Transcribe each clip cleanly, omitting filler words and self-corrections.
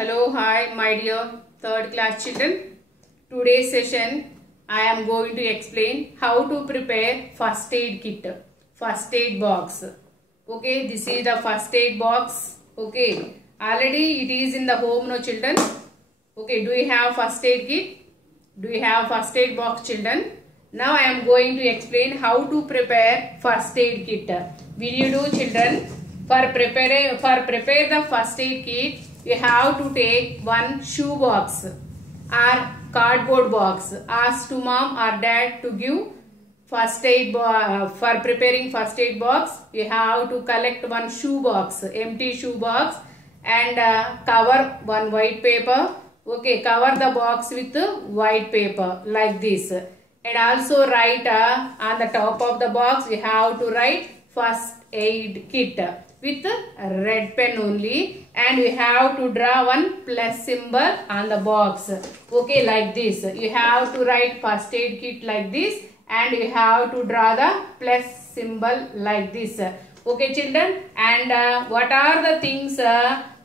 Hello, hi, my dear third class children. Today's session, I am going to explain how to prepare first aid kit, first aid box. Okay, this is the first aid box. Okay, already it is in the home, no children. Okay, do you have first aid kit? Do you have first aid box, children? Now I am going to explain how to prepare first aid kit. Will you do, children? For prepare the first aid kit, you have to take one shoe box or cardboard box. Ask to mom or dad to give first aid for preparing first aid box. You have to collect one shoe box, empty shoe box, and cover one white paper. Okay, cover the box with white paper like this, and also write on the top of the box you have to write first aid kit with red pen only, and you have to draw one plus symbol on the box. Okay, like this. You have to write first aid kit like this, and you have to draw the plus symbol like this. Okay, children, and what are the things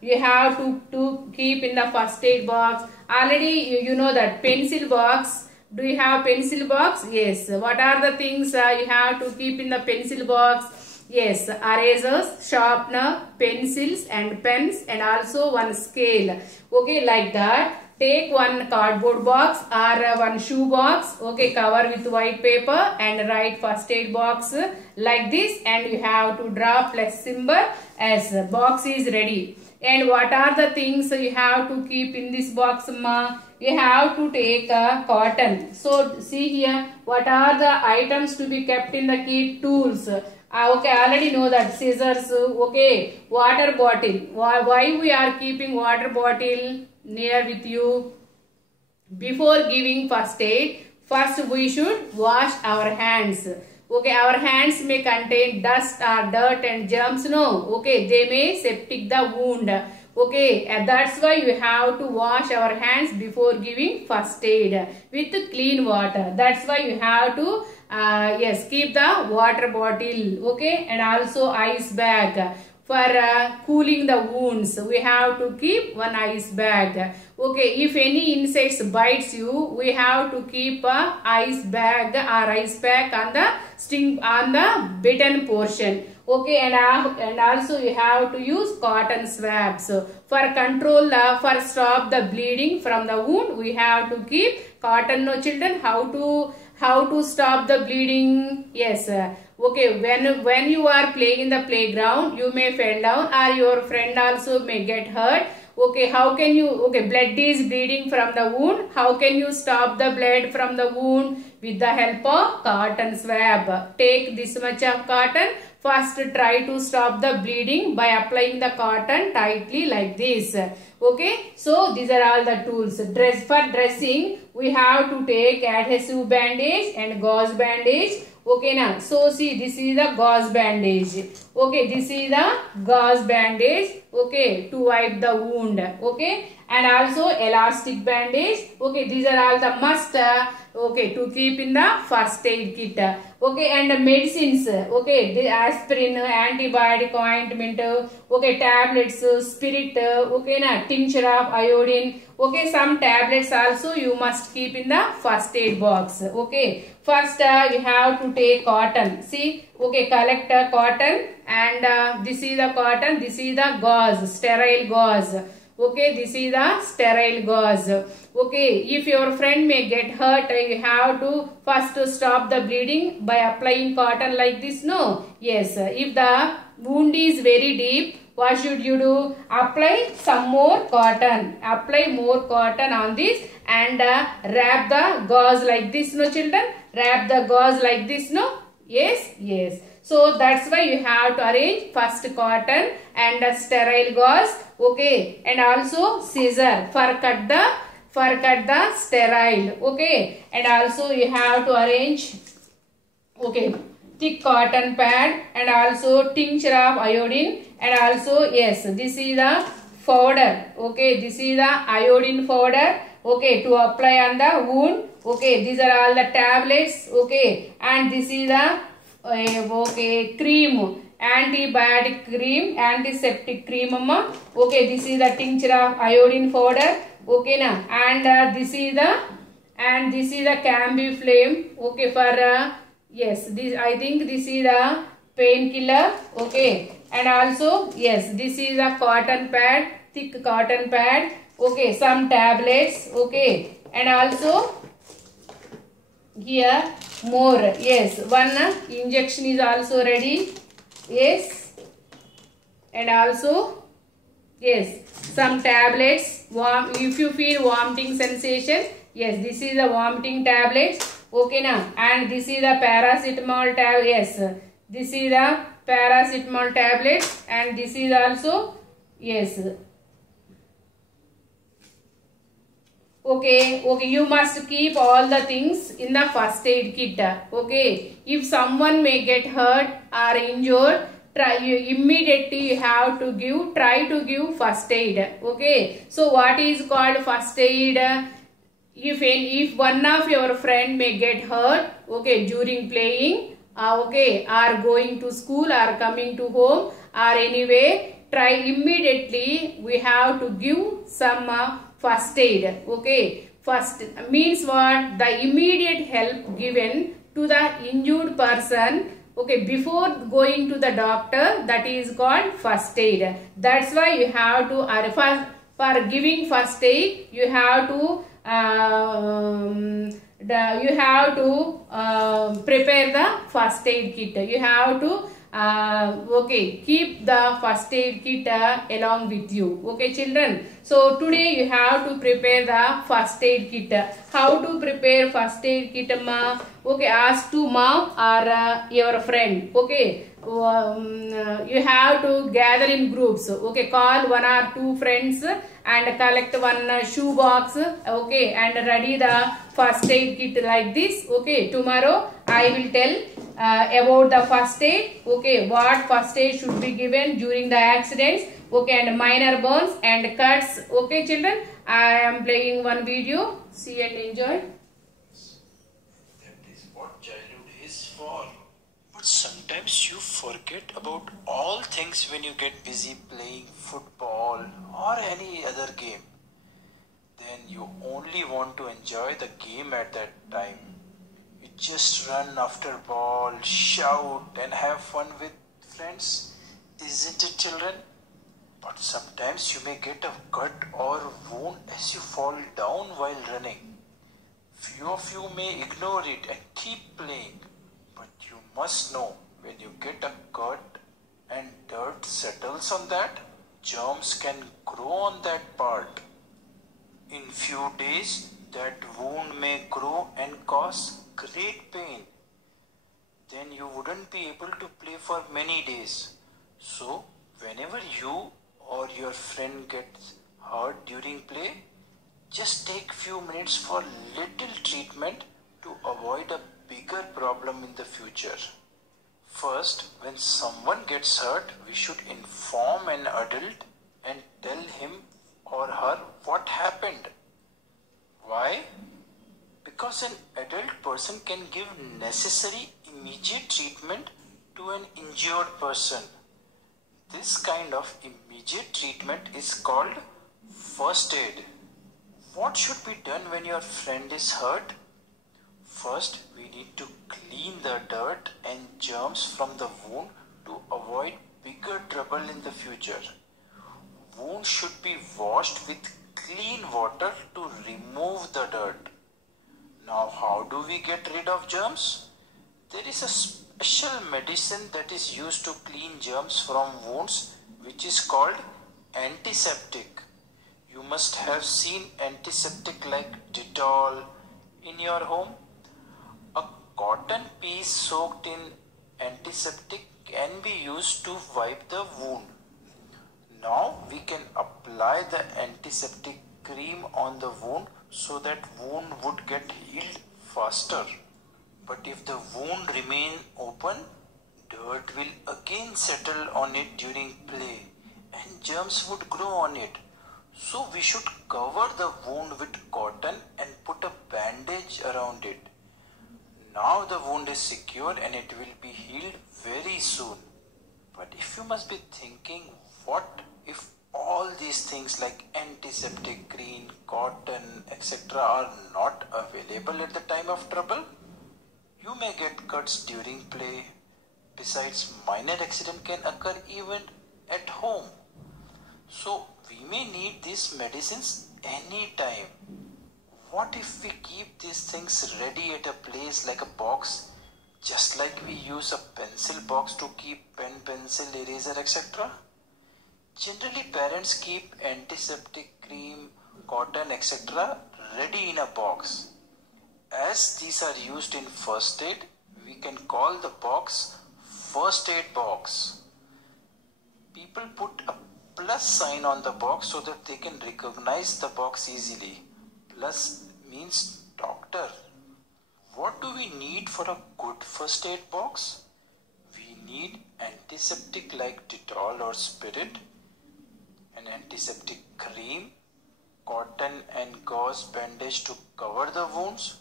you have to keep in the first aid box? Already you know that pencil box. Do you have pencil box? Yes. What are the things you have to keep in the pencil box? Yes, erasers, sharpener, pencils and pens, and also one scale. Okay, like that. Take one cardboard box or one shoe box. Okay, cover with white paper and write first aid box like this, and you have to draw plus symbol as box is ready. And what are the things you have to keep in this box, ma? You have to take cotton. So see here, what are the items to be kept in the kit? Tools. Okay, I already know that. Scissors. Okay, water bottle. Why we are keeping water bottle near with you? Before giving first aid, first we should wash our hands. Okay, our hands may contain dust or dirt and germs. No, okay, they may septic the wound. Okay, and that's why you have to wash our hands before giving first aid with clean water. That's why you have to yes, keep the water bottle. Okay, and also ice bag for cooling the wounds. We have to keep one ice bag. Okay, if any insects bites you, we have to keep a ice bag or ice pack on the bitten portion. Okay, and also you have to use cotton swabs for control, for stop the bleeding from the wound. We have to keep cotton. No, children, how to stop the bleeding? Yes. Okay, when you are playing in the playground, you may fall down or your friend also may get hurt. Okay, how can you, okay, blood is bleeding from the wound. How can you stop the blood from the wound? With the help of cotton swab. Take this much of cotton. First try to stop the bleeding by applying the cotton tightly like this. Okay, so these are all the tools. For dressing, we have to take adhesive bandage and gauze bandage. Okay, now, so see, this is the gauze bandage. Okay, this is the gauze bandage. Okay, to wipe the wound. Okay, and also elastic bandage. Okay, these are all the must. Okay, to keep in the first aid kit. Okay, and medicines. Okay, the aspirin, antibiotic ointment. Okay, tablets, spirit. Okay, na tincture of iodine. Okay, some tablets also you must keep in the first aid box. Okay, first you have to take cotton. See, okay, collect cotton, and this is the cotton. This is the gauze, sterile gauze. Okay, this is the sterile gauze. Okay, if your friend may get hurt, you have to first stop the bleeding by applying cotton like this. No, yes, if the wound is very deep, what should you do? Apply some more cotton. Apply more cotton on this, and wrap the gauze like this. No, children, wrap the gauze like this. No, yes, yes. So that's why you have to arrange first cotton and sterile gauze. Okay, and also scissor for cut the sterile. Okay, and also you have to arrange, okay, thick cotton pad, and also tincture of iodine, and also, yes, this is the powder. Okay, this is the iodine powder. Okay, to apply on the wound. Okay, these are all the tablets. Okay, and this is the okay, cream. antibiotic cream, antiseptic cream amma. Okay, this is the tincture of iodine powder. Okay na, and this is the Cambi flame. Okay, for yes, this I think this is the painkiller. Okay, and also yes, this is a cotton pad, thick cotton pad. Okay, some tablets. Okay, and also here more. Yes, one injection is also ready. Yes, and also yes, some tablets. If you feel vomiting sensation, yes, this is the vomiting tablets. Okay now, and this is the paracetamol tablet. Yes, this is the paracetamol tablets, and this is also yes. Okay, you must keep all the things in the first aid kit. Okay, if someone may get hurt or injured, try to give first aid. Okay, so what is called first aid? If one of your friend may get hurt, okay, during playing, okay, or going to school or coming to home or anyway, try immediately we have to give some first aid. Okay, first means what? The immediate help given to the injured person. Okay, before going to the doctor, that is called first aid. That's why you have to for giving first aid, you have to prepare the first aid kit. You have to okay, keep the first aid kit along with you. Okay, children. So today you have to prepare the first aid kit. How to prepare first aid kit, ma? Okay, ask to mom or your friend. Okay, you have to gather in groups. Okay, call one or two friends and collect one shoe box. Okay, and ready the first aid kit like this. Okay, tomorrow I will tell about the first aid. Okay, what first aid should be given during the accidents. Okay, and minor burns and cuts. Okay, children, I am playing one video. See and enjoy. That is what childhood is for. But sometimes you forget about all things when you get busy playing football or any other game. Then you only want to enjoy the game at that time. You just run after ball, shout and have fun with friends. Isn't it, children? But sometimes you may get a cut or wound as you fall down while running. Few of you may ignore it and keep playing. But you must know, when you get a cut and dirt settles on that, germs can grow on that part. In few days, that wound may grow and cause great pain. Then you wouldn't be able to play for many days. So, whenever you or your friend gets hurt during play, just take few minutes for little treatment to avoid a bigger problem in the future. First, when someone gets hurt, we should inform an adult and tell him or her what happened. Why? Because an adult person can give necessary immediate treatment to an injured person. This kind of immediate treatment is called first aid. What should be done when your friend is hurt? First, we need to clean the dirt and germs from the wound to avoid bigger trouble in the future. Wounds should be washed with clean water to remove the dirt. Now, how do we get rid of germs? There is a special medicine that is used to clean germs from wounds, which is called antiseptic. You must have seen antiseptic like Dettol in your home. A cotton piece soaked in antiseptic can be used to wipe the wound. Now we can apply the antiseptic cream on the wound so that wound would get healed faster. But if the wound remains open, dirt will again settle on it during play and germs would grow on it. So we should cover the wound with cotton and put a bandage around it. Now the wound is secure and it will be healed very soon. But if you must be thinking, what if all these things like antiseptic, cream, cotton, etc. are not available at the time of trouble? You may get cuts during play. Besides, minor accident can occur even at home. So we may need these medicines anytime. What if we keep these things ready at a place like a box, just like we use a pencil box to keep pen, pencil, eraser, etc.? Generally, parents keep antiseptic, cream, cotton, etc. ready in a box. As these are used in first aid, we can call the box first aid box. People put a plus sign on the box so that they can recognize the box easily. Plus means doctor. What do we need for a good first aid box? We need antiseptic like Dettol or Spirit, an antiseptic cream, cotton and gauze bandage to cover the wounds,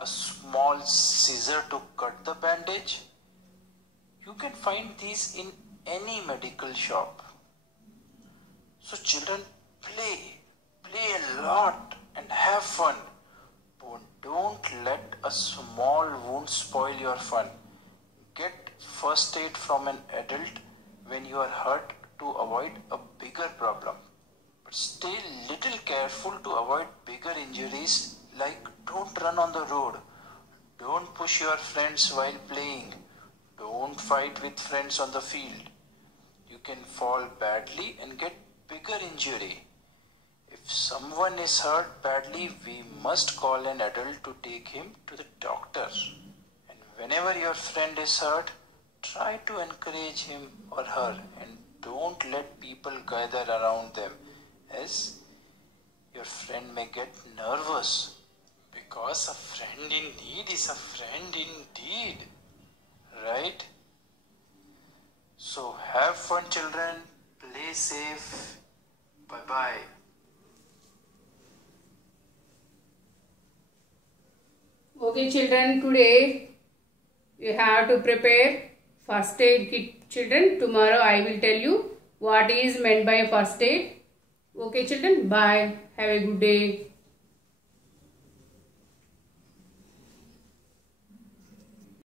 a small scissor to cut the bandage. You can find these in any medical shop. So children, play a lot and have fun. But don't let a small wound spoil your fun. Get first aid from an adult when you are hurt to avoid a bigger problem. But stay little careful to avoid bigger injuries, like don't run on the road, don't push your friends while playing, don't fight with friends on the field. You can fall badly and get bigger injury. If someone is hurt badly, we must call an adult to take him to the doctor. And whenever your friend is hurt, try to encourage him or her and don't let people gather around them, as your friend may get nervous, because a friend in need is a friend indeed, right? So have fun, children, play safe, bye-bye. Okay children, today you have to prepare first aid kit. Children, tomorrow I will tell you what is meant by first aid. Okay children, bye. Have a good day.